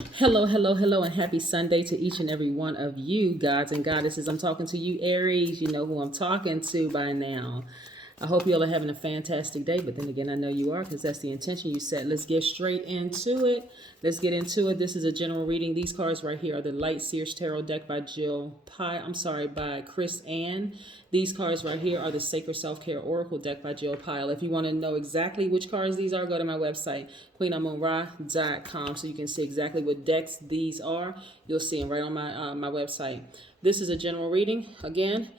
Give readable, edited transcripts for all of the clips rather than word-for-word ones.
Hello, hello, hello, and happy Sunday to each and every one of you, gods and goddesses. I'm talking to you, Aries. You know who I'm talking to by now. I hope you all are having a fantastic day, but then again, I know you are because that's the intention you set. Let's get straight into it. Let's get into it. This is a general reading. These cards right here are the Light Seers Tarot deck by by Chris Ann. These cards right here are the Sacred Self-Care Oracle deck by Jill Pyle. If you want to know exactly which cards these are, go to my website, queenamunra.com, so you can see exactly what decks these are. You'll see them right on my website. This is a general reading. Again,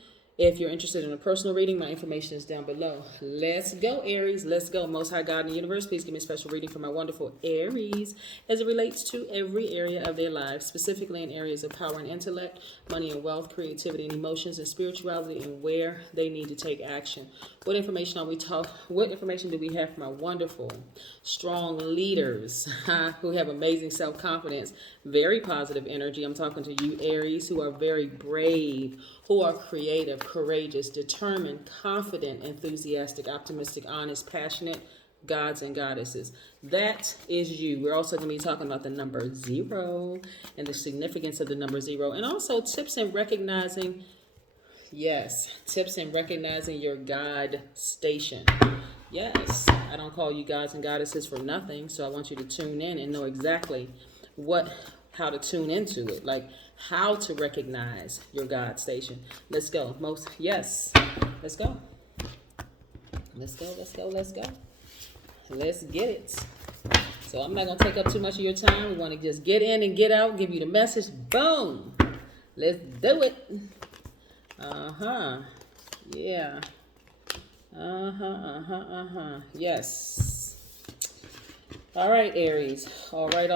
if you're interested in a personal reading, my information is down below. Let's go, Aries. Let's go. Most High God in the universe, please give me a special reading for my wonderful Aries as it relates to every area of their lives, specifically in areas of power and intellect, money and wealth, creativity and emotions, and spirituality, and where they need to take action. What information What information do we have from our wonderful, strong leaders who have amazing self-confidence, very positive energy? I'm talking to you, Aries, who are very brave, who are creative, courageous, determined, confident, enthusiastic, optimistic, honest, passionate, gods and goddesses. That is you. We're also going to be talking about the number 0 and the significance of the number 0, and also tips in recognizing, tips in recognizing your God station. Yes, I don't call you gods and goddesses for nothing, so I want you to tune in and know exactly how to tune into it, like how to recognize your God station. Let's go. Let's go. Let's go, let's go, let's go. Let's get it. So I'm not going to take up too much of your time. We want to just get in and get out, give you the message. Boom. Let's do it. Yeah. Yes. All right, Aries. All right.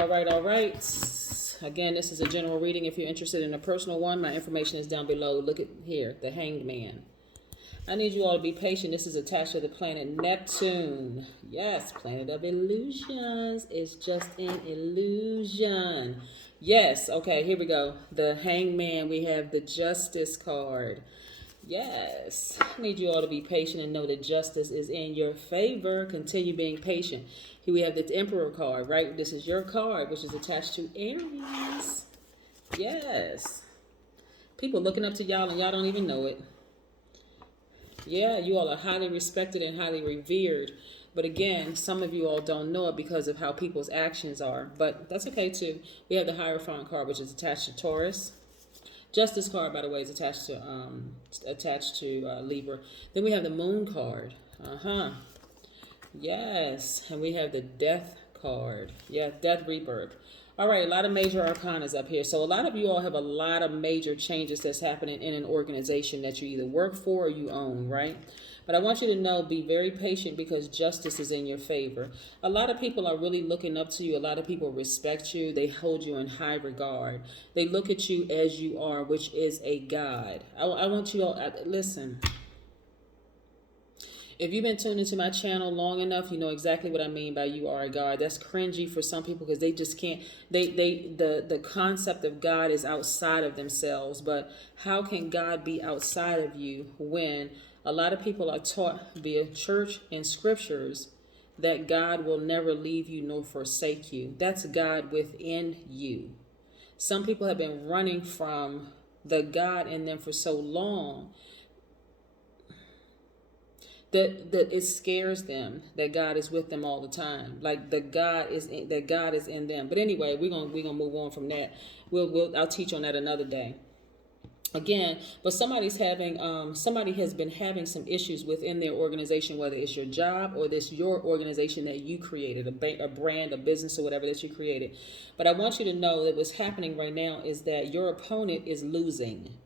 Again, this is a general reading. If you're interested in a personal one, my information is down below. Look at here, the Hanged Man. I need you all to be patient. This is attached to the planet Neptune. Yes, planet of illusions. It's just an illusion. Yes, okay, here we go. The Hanged Man. We have the Justice card. Yes, I need you all to be patient and know that justice is in your favor. Continue being patient. Here we have the Emperor card, right? This is your card, which is attached to Aries. Yes. People looking up to y'all and y'all don't even know it. Yeah, you all are highly respected and highly revered. But again, some of you all don't know it because of how people's actions are. But that's okay too. We have the Hierophant card, which is attached to Taurus. Justice card, by the way, is attached to Libra. Then we have the Moon card. Yes, and we have the Death card. Yeah, Death Rebirth. All right, a lot of major arcanas up here. So a lot of you all have a lot of major changes that's happening in an organization that you either work for or you own, right? But I want you to know, be very patient because justice is in your favor. A lot of people are really looking up to you. A lot of people respect you. They hold you in high regard. They look at you as you are, which is a God. I want you all, listen. If you've been tuned into my channel long enough, you know exactly what I mean by you are a God. That's cringy for some people because they just can't, the concept of God is outside of themselves. But how can God be outside of you when a lot of people are taught via church and scriptures that God will never leave you nor forsake you? That's God within you. Some people have been running from the God in them for so long that it scares them that God is with them all the time, like that God is in them. But anyway, we're gonna move on from that. I'll teach on that another day. Again, but somebody has been having some issues within their organization, whether it's your job or this your organization that you created, a brand, a business, or whatever that you created. But I want you to know that what's happening right now is that your opponent is losing.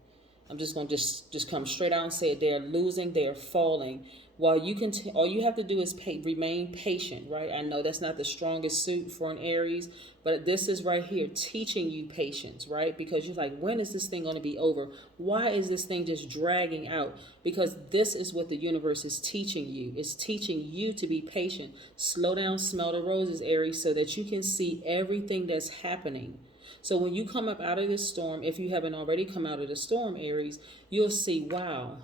I'm just going to just come straight out and say it. They're losing. They're falling. While you can, all you have to do is remain patient, right? I know that's not the strongest suit for an Aries, but this is right here teaching you patience, right? Because you're like, when is this thing going to be over? Why is this thing just dragging out? Because this is what the universe is teaching you. It's teaching you to be patient. Slow down, smell the roses, Aries, so that you can see everything that's happening. So when you come up out of this storm, if you haven't already come out of the storm, Aries, you'll see, wow,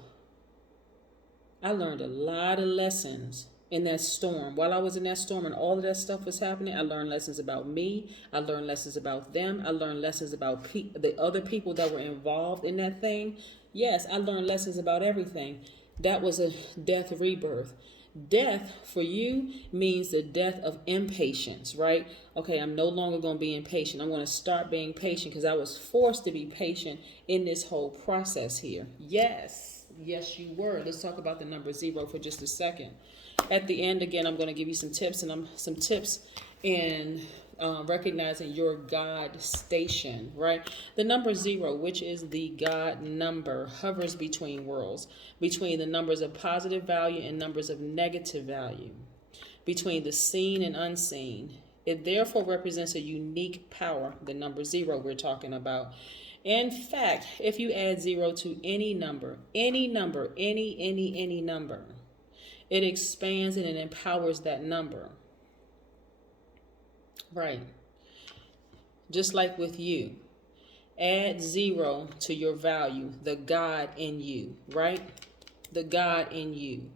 I learned a lot of lessons in that storm. While I was in that storm and all of that stuff was happening, I learned lessons about me. I learned lessons about them. I learned lessons about the other people that were involved in that thing. Yes, I learned lessons about everything. That was a death rebirth. Death for you means the death of impatience, right? Okay, I'm no longer going to be impatient. I'm going to start being patient because I was forced to be patient in this whole process here. Yes, you were. Let's talk about the number 0 for just a second. At the end, again, I'm going to give you some tips in recognizing your God station, right? The number 0, which is the God number, hovers between worlds, between the numbers of positive value and numbers of negative value, between the seen and unseen. It therefore represents a unique power, the number 0 we're talking about. In fact, if you add 0 to any number, any number, any number, it expands and it empowers that number. Right. Just like with you. Add 0 to your value, the God in you, right? The God in you.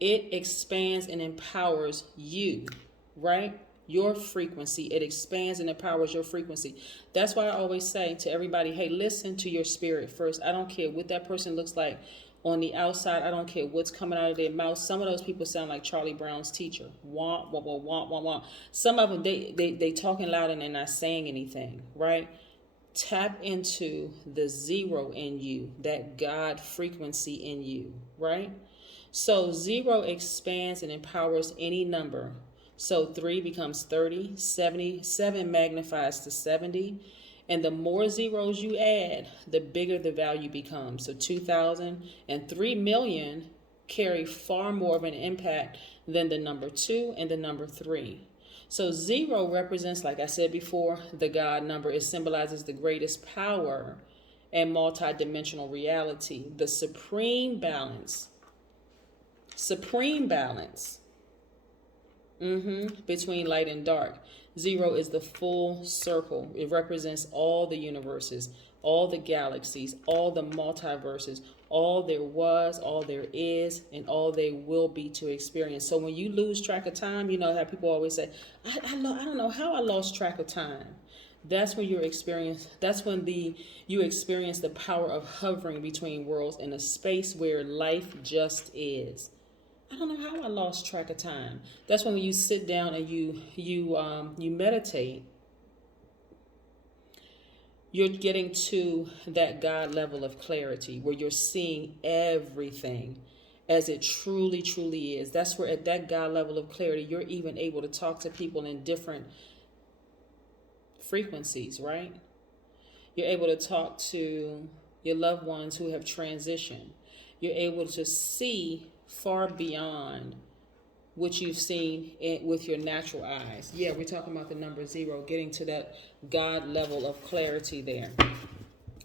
It expands and empowers you, right? Your frequency. It expands and empowers your frequency. That's why I always say to everybody, hey, listen to your spirit first. I don't care what that person looks like on the outside. I don't care what's coming out of their mouth. Some of those people sound like Charlie Brown's teacher. Wah, wah, wah, wah, wah, wah. Some of them, they talking loud and they're not saying anything, right? Tap into the 0 in you, that God frequency in you, right? So 0 expands and empowers any number. So 3 becomes 30, 70, 7 magnifies to 70. And the more zeros you add, the bigger the value becomes. So 2,000 and 3 million carry far more of an impact than the number 2 and the number 3. So 0 represents, like I said before, the God number. It symbolizes the greatest power and multidimensional reality, the supreme balance. Between light and dark. 0 is the full circle. It represents all the universes, all the galaxies, all the multiverses, all there was, all there is, and all they will be to experience. So when you lose track of time, you know how people always say, I don't know how I lost track of time. That's when you experience the power of hovering between worlds in a space where life just is. I don't know how I lost track of time. That's when you sit down and you meditate. You're getting to that God level of clarity where you're seeing everything as it truly, truly is. That's where at that God level of clarity, you're even able to talk to people in different frequencies, right? You're able to talk to your loved ones who have transitioned. You're able to see far beyond what you've seen with your natural eyes. Yeah, we're talking about the number 0, getting to that God level of clarity there.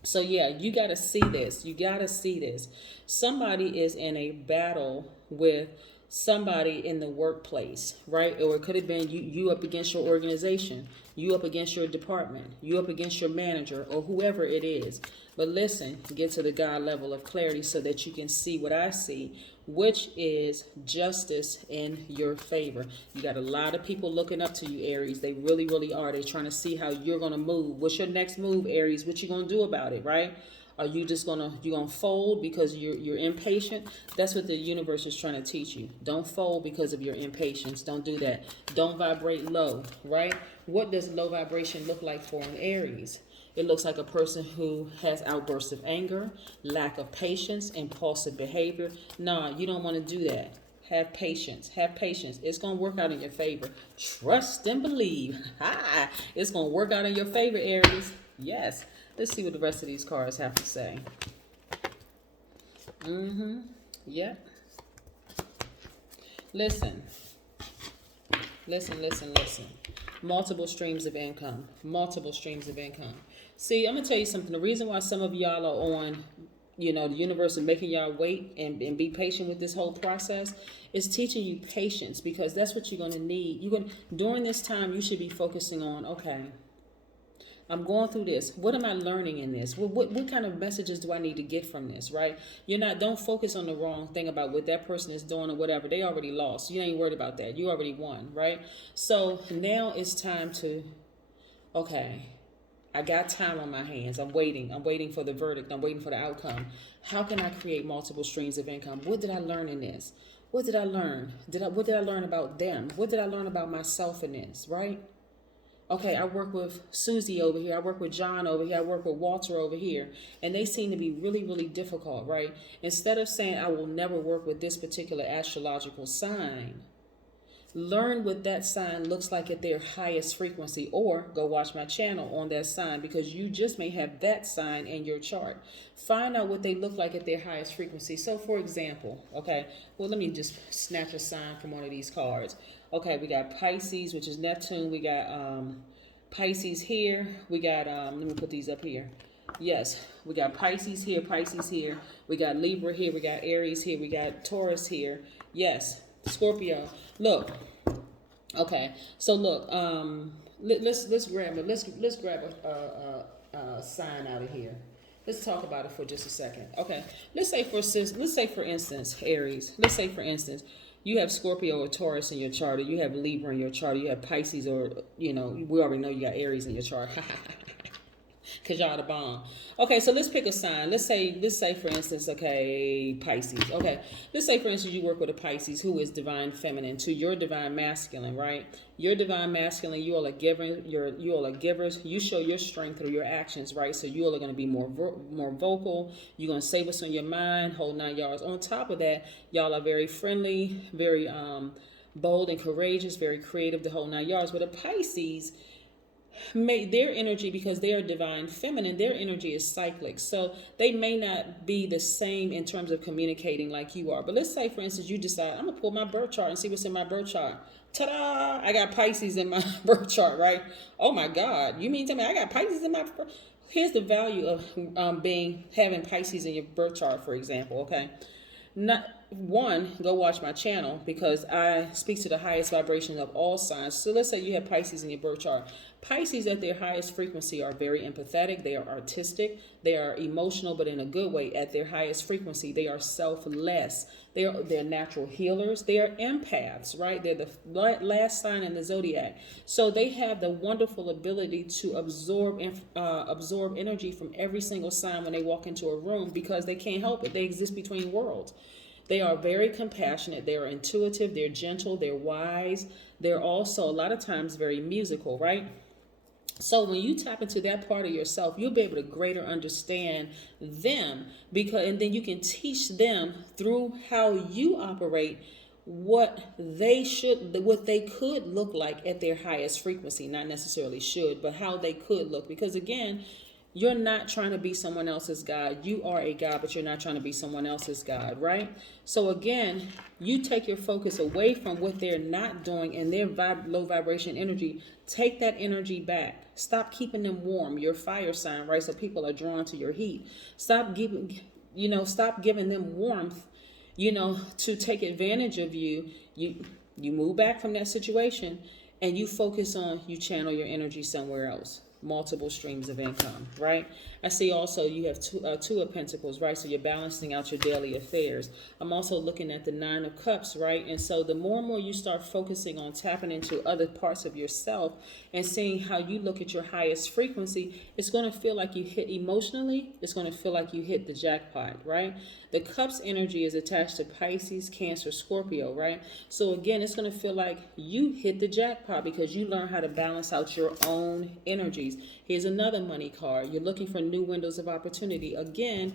So yeah, you got to see this. Somebody is in a battle with somebody in the workplace, right? Or it could have been you up against your organization, you up against your department, you up against your manager, or whoever it is. But listen, get to the God level of clarity so that you can see what I see, which is justice in your favor. You got a lot of people looking up to you, Aries. They really, really are. They're trying to see how you're going to move. What's your next move, Aries? What you going to do about it, right? Are you just gonna fold because you're impatient? That's what the universe is trying to teach you. Don't fold because of your impatience. Don't do that. Don't vibrate low, right? What does low vibration look like for an Aries? It looks like a person who has outbursts of anger, lack of patience, impulsive behavior. Nah, you don't want to do that. Have patience. It's going to work out in your favor. Trust and believe. It's going to work out in your favor, Aries. Yes. Let's see what the rest of these cards have to say. Yeah. Listen. Multiple streams of income. See, I'm going to tell you something. The reason why some of y'all are on, the universe is making y'all wait and be patient with this whole process is teaching you patience, because that's what you're going to need. During this time, you should be focusing on, okay, I'm going through this. What am I learning in this? What kind of messages do I need to get from this, right? Don't focus on the wrong thing about what that person is doing or whatever. They already lost. You ain't worried about that. You already won, right? So now it's time to, okay, I got time on my hands. I'm waiting. I'm waiting for the verdict. I'm waiting for the outcome. How can I create multiple streams of income? What did I learn in this? What did I learn? What did I learn about them? What did I learn about myself in this, right? Okay, I work with Susie over here. I work with John over here. I work with Walter over here. And they seem to be really, really difficult, right? Instead of saying, I will never work with this particular astrological sign, learn what that sign looks like at their highest frequency, or go watch my channel on that sign, because you just may have that sign in your chart. Find out what they look like at their highest frequency. So for example, okay, well, let me just snatch a sign from one of these cards. Okay, we got Pisces, which is Neptune. We got Pisces here. We got, let me put these up here. Yes, we got Pisces here, Pisces here. We got Libra here. We got Aries here. We got Taurus here. Yes, Scorpio. Look, okay. So look, let's grab a sign out of here. Let's talk about it for just a second. Okay, let's say for instance, Aries. Let's say for instance, you have Scorpio or Taurus in your chart, or you have Libra in your chart, or you have Pisces, or we already know you got Aries in your chart. Cause y'all the bomb. Okay, so let's pick a sign. Let's say for instance, okay, Pisces. Okay, let's say for instance you work with a Pisces who is divine feminine to your divine masculine, right? Your divine masculine, you all are givers. You show your strength through your actions, right? So you all are going to be more vocal. You're going to say what's on your mind, whole 9 yards. On top of that, y'all are very friendly, very bold and courageous, very creative, the whole 9 yards. But a Pisces, their energy, because they are divine feminine, their energy is cyclic, so they may not be the same in terms of communicating like you are. But let's say for instance you decide, I'm gonna pull my birth chart and see what's in my birth chart. Ta-da! I got Pisces in my birth chart, right? Oh my God, you mean to me I got Pisces in my birth? Here's the value of having Pisces in your birth chart, for example. Okay, not one, go watch my channel, because I speak to the highest vibration of all signs. So let's say you have Pisces in your birth chart. Pisces at their highest frequency are very empathetic. They are artistic. They are emotional, but in a good way. At their highest frequency, they are selfless. They're natural healers. They are empaths, right? They're the last sign in the Zodiac. So they have the wonderful ability to absorb energy from every single sign when they walk into a room, because they can't help it. They exist between worlds. They are very compassionate. They are intuitive. They're gentle. They're wise. They're also a lot of times very musical, right? So when you tap into that part of yourself, you'll be able to greater understand them, and then you can teach them through how you operate what they could look like at their highest frequency. Not necessarily should, but how they could look. Because again, you're not trying to be someone else's God. You are a God, but you're not trying to be someone else's God, right? So again, you take your focus away from what they're not doing and their low vibration energy. Take that energy back. Stop keeping them warm. Your fire sign, right? So people are drawn to your heat. Stop giving them warmth, to take advantage of you. You move back from that situation and you focus on, you channel your energy somewhere else. Multiple streams of income, right? I see also you have two of Pentacles, right? So you're balancing out your daily affairs. I'm also looking at the 9 of Cups, right? And so the more and more you start focusing on tapping into other parts of yourself and seeing how you look at your highest frequency, it's going to feel like you hit emotionally. It's going to feel like you hit the jackpot, right? The Cups energy is attached to Pisces, Cancer, Scorpio, right? So again, it's going to feel like you hit the jackpot because you learn how to balance out your own energies. Here's another money card. You're looking for new windows of opportunity. Again,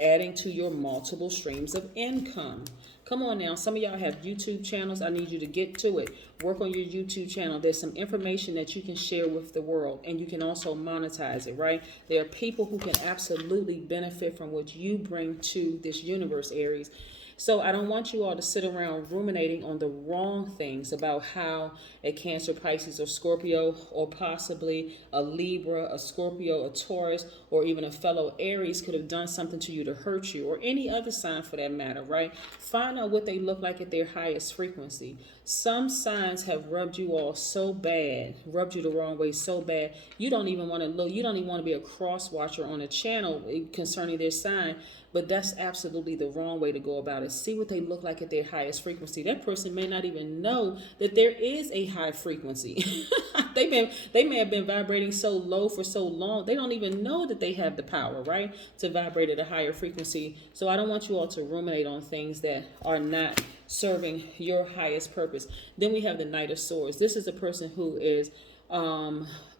adding to your multiple streams of income. Come on now. Some of y'all have YouTube channels. I need you to get to it. Work on your YouTube channel. There's some information that you can share with the world, and you can also monetize it, right? There are people who can absolutely benefit from what you bring to this universe, Aries. So I don't want you all to sit around ruminating on the wrong things about how a Cancer, Pisces, or Scorpio, or possibly a Libra, a Scorpio, a Taurus, or even a fellow Aries could have done something to you to hurt you, or any other sign for that matter, right? Find out what they look like at their highest frequency. Some signs have rubbed you all so bad, rubbed you the wrong way so bad, you don't even want to look, you don't even want to be a cross watcher on a channel concerning their sign, but that's absolutely the wrong way to go about it. See what they look like at their highest frequency. That person may not even know that there is a high frequency. They may have been vibrating so low for so long, they don't even know that they have the power, right, to vibrate at a higher frequency. So I don't want you all to ruminate on things that are not serving your highest purpose. Then we have the Knight of Swords. This is a person who is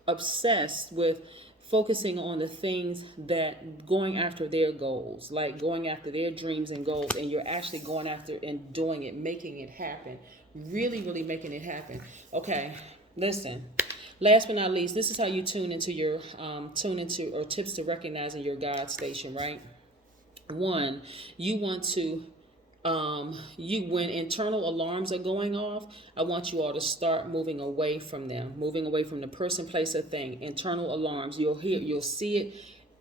obsessed with focusing on the things that going after their goals, like going after their dreams and goals, and you're actually going after and doing it, making it happen, really making it happen. Okay, listen. Last but not least, this is how you tune into your or tips to recognizing your God station, right? One, you want to when internal alarms are going off, I want you all to start moving away from them, moving away from the person, place, or thing. Internal alarms, you'll see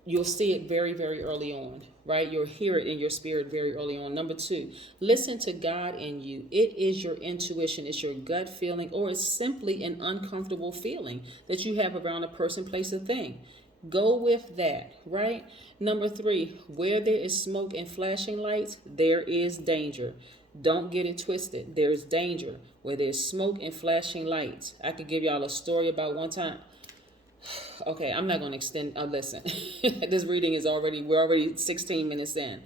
it very early on, right? You'll hear it in your spirit very early on. Number two, listen to God in you. It is your intuition, it's your gut feeling, or it's simply an uncomfortable feeling that you have around a person, place, or thing. Go with that, right? Number three, where there is smoke and flashing lights, there is danger. Don't get it twisted. There's danger where there's smoke and flashing lights. I could give y'all a story about one time. Okay, I'm not going to extend. Listen, this reading is we're already 16 minutes in.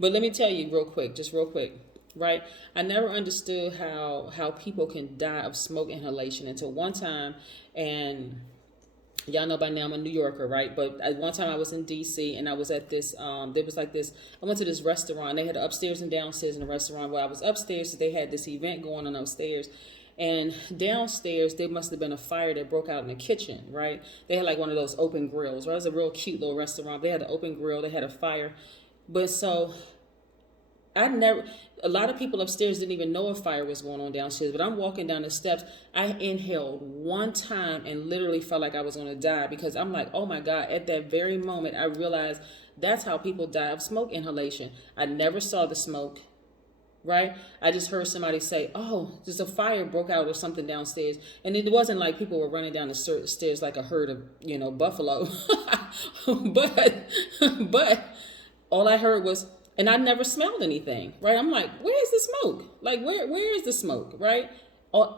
But let me tell you real quick, right? I never understood how people can die of smoke inhalation until one time, and y'all know by now I'm a New Yorker, right? But at one time I was in D.C. and I was at this, there was like this, I went to this restaurant. They had upstairs and downstairs in the restaurant. Where I was upstairs, so they had this event going on upstairs. And downstairs, there must have been a fire that broke out in the kitchen, right? They had like one of those open grills, right? It was a real cute little restaurant. They had an open grill. They had a fire. But so a lot of people upstairs didn't even know a fire was going on downstairs, but I'm walking down the steps. I inhaled one time and literally felt like I was going to die, because I'm like, oh my God, at that very moment, I realized that's how people die of smoke inhalation. I never saw the smoke, right? I just heard somebody say, oh, there's a fire broke out or something downstairs. And it wasn't like people were running down the stairs like a herd of, buffalo. but all I heard was, and I never smelled anything, right? I'm like, where's the smoke? Like, where is the smoke, right?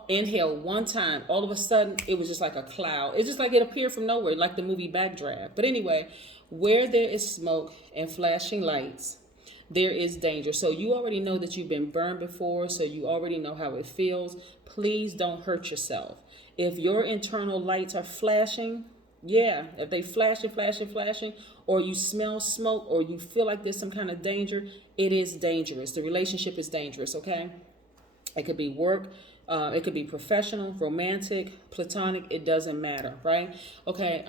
Inhale one time, all of a sudden, it was just like a cloud. It's just like it appeared from nowhere, like the movie Backdraft. But anyway, where there is smoke and flashing lights, there is danger. So you already know that you've been burned before, so you already know how it feels. Please don't hurt yourself. If your internal lights are flashing, if they flashing, or you smell smoke, or you feel like there's some kind of danger, it is dangerous. The relationship is dangerous, okay? It could be work, it could be professional, romantic, platonic, it doesn't matter, right? Okay,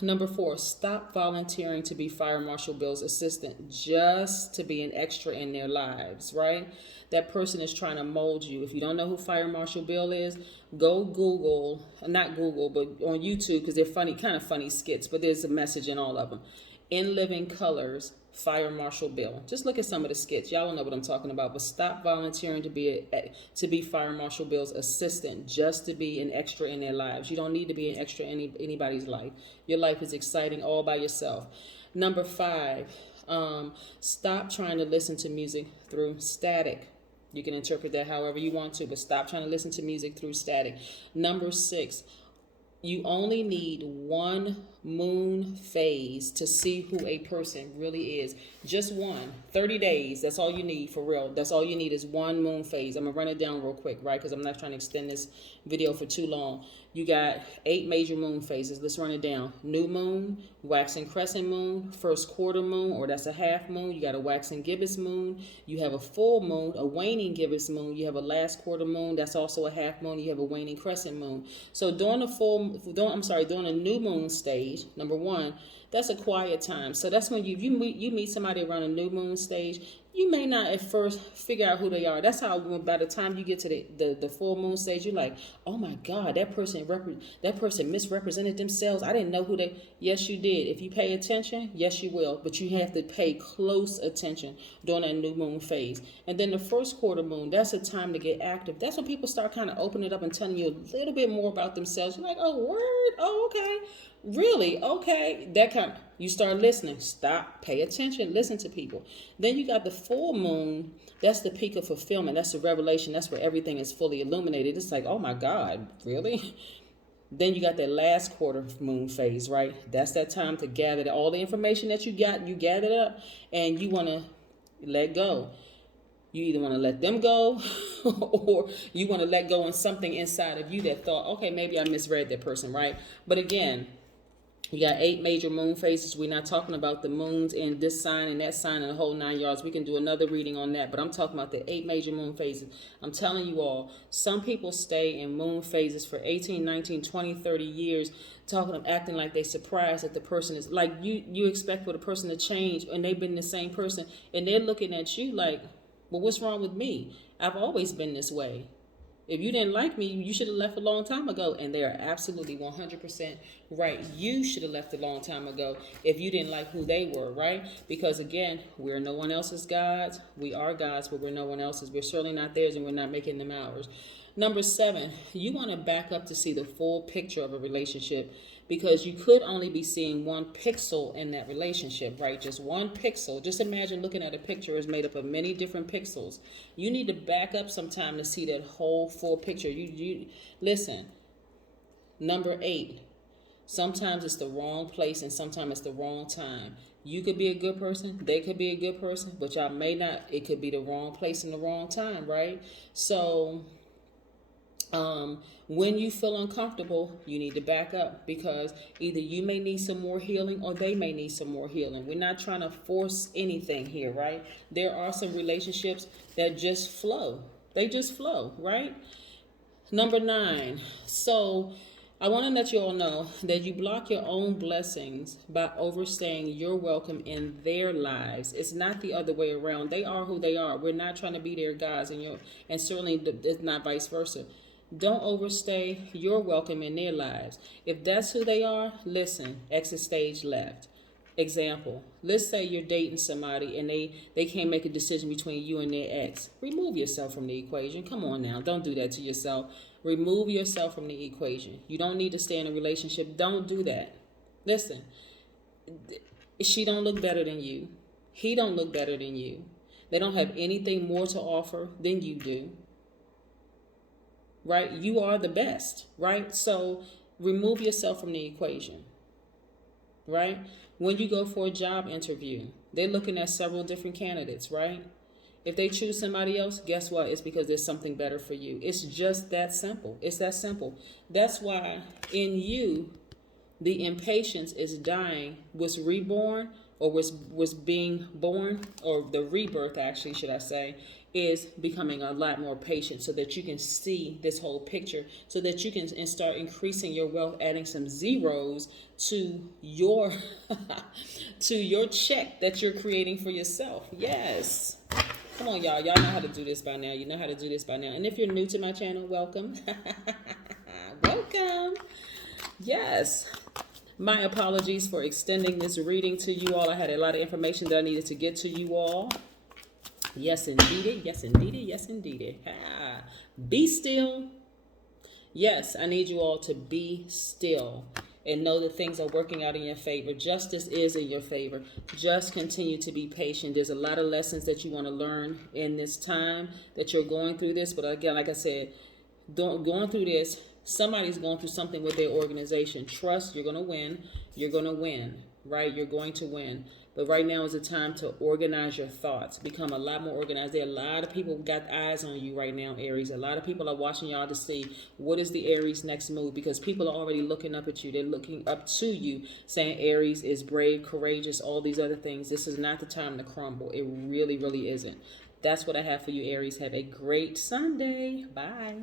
number 4, stop volunteering to be Fire Marshal Bill's assistant just to be an extra in their lives, right? That person is trying to mold you. If you don't know who Fire Marshal Bill is, go Google, not Google, but on YouTube, because they're kind of funny skits, but there's a message in all of them. In Living Colors, Fire Marshal Bill. Just look at some of the skits. Y'all don't know what I'm talking about, but stop volunteering to be Fire Marshal Bill's assistant just to be an extra in their lives. You don't need to be an extra in anybody's life. Your life is exciting all by yourself. Number 5, stop trying to listen to music through static. You can interpret that however you want to, but stop trying to listen to music through static. Number 6, you only need one moon phase to see who a person really is. Just one. 30 days. That's all you need, for real. That's all you need is one moon phase. I'm going to run it down real quick, right? Because I'm not trying to extend this video for too long. You got 8 major moon phases. Let's run it down. New moon, waxing crescent moon, first quarter moon, or that's a half moon. You got a waxing gibbous moon. You have a full moon, a waning gibbous moon. You have a last quarter moon. That's also a half moon. You have a waning crescent moon. So during a new moon stage, number 1, that's a quiet time. So that's when you meet somebody around a new moon stage, you may not at first figure out who they are. That's how by the time you get to the full moon stage, you're like, oh my God, that person misrepresented themselves. I didn't know who they. Yes, you did. If you pay attention, yes, you will. But you have to pay close attention during that new moon phase. And then the first quarter moon, that's a time to get active. That's when people start kind of opening it up and telling you a little bit more about themselves. You're like, oh, word, oh, okay. Really? Okay. That kind of, you start listening. Stop, pay attention, listen to people. Then you got the full moon. That's the peak of fulfillment. That's the revelation. That's where everything is fully illuminated. It's like, oh my God, really? Then you got that last quarter moon phase, right? That's that time to gather all the information that you gathered up, and you want to let go. You either want to let them go or you want to let go on something inside of you that thought, okay, maybe I misread that person, right? But again, you got 8 major moon phases. We're not talking about the moons in this sign and that sign and the whole 9 yards. We can do another reading on that. But I'm talking about the 8 major moon phases. I'm telling you all, some people stay in moon phases for 18, 19, 20, 30 years, acting like they surprised that the person is, like you expect for the person to change, and they've been the same person. And they're looking at you like, well, what's wrong with me? I've always been this way. If you didn't like me, you should have left a long time ago. And they are absolutely 100% right. You should have left a long time ago if you didn't like who they were, right? Because again, we're no one else's gods. We are gods, but we're no one else's. We're certainly not theirs, and we're not making them ours. Number 7, you want to back up to see the full picture of a relationship, because you could only be seeing one pixel in that relationship, right? Just one pixel. Just imagine looking at a picture is made up of many different pixels. You need to back up sometime to see that whole full picture. You listen. Number 8, sometimes it's the wrong place and sometimes it's the wrong time. You could be a good person, they could be a good person, but y'all may not. It could be the wrong place and the wrong time, right? So when you feel uncomfortable, you need to back up, because either you may need some more healing or they may need some more healing. We're not trying to force anything here, right? There are some relationships that just flow. They just flow, right? Number 9. So I want to let you all know that you block your own blessings by overstaying your welcome in their lives. It's not the other way around. They are who they are. We're not trying to be their guys, and certainly it's not vice versa. Don't overstay your welcome in their lives. If that's who they are, listen, exit stage left. Example, let's say you're dating somebody and they can't make a decision between you and their ex. Remove yourself from the equation. Come on now, don't do that to yourself. Remove yourself from the equation. You don't need to stay in a relationship. Don't do that. Listen, she don't look better than you. He don't look better than you. They don't have anything more to offer than you do. Right? You are the best, right? So remove yourself from the equation, right? When you go for a job interview, they're looking at several different candidates, right? If they choose somebody else, guess what? It's because there's something better for you. It's just that simple. It's that simple. That's why in you, the impatience is dying, was reborn, or was being born, or the rebirth, actually, should I say, is becoming a lot more patient, so that you can see this whole picture, so that you can start increasing your wealth, adding some zeros to your to your check that you're creating for yourself. Yes. Come on, y'all. Y'all know how to do this by now. You know how to do this by now. And if you're new to my channel, welcome. Welcome. Yes. My apologies for extending this reading to you all. I had a lot of information that I needed to get to you all. Yes, indeed. Yes, indeed. Yes, indeed. Be still. Yes, I need you all to be still and know that things are working out in your favor. Justice is in your favor. Just continue to be patient. There's a lot of lessons that you want to learn in this time that you're going through this. But again, like I said, going through this, somebody's going through something with their organization. Trust, you're going to win. You're going to win, right? You're going to win. But right now is the time to organize your thoughts. Become a lot more organized. There are a lot of people got eyes on you right now, Aries. A lot of people are watching y'all to see what is the Aries next move, because people are already looking up at you. They're looking up to you, saying Aries is brave, courageous, all these other things. This is not the time to crumble. It really, really isn't. That's what I have for you, Aries. Have a great Sunday. Bye.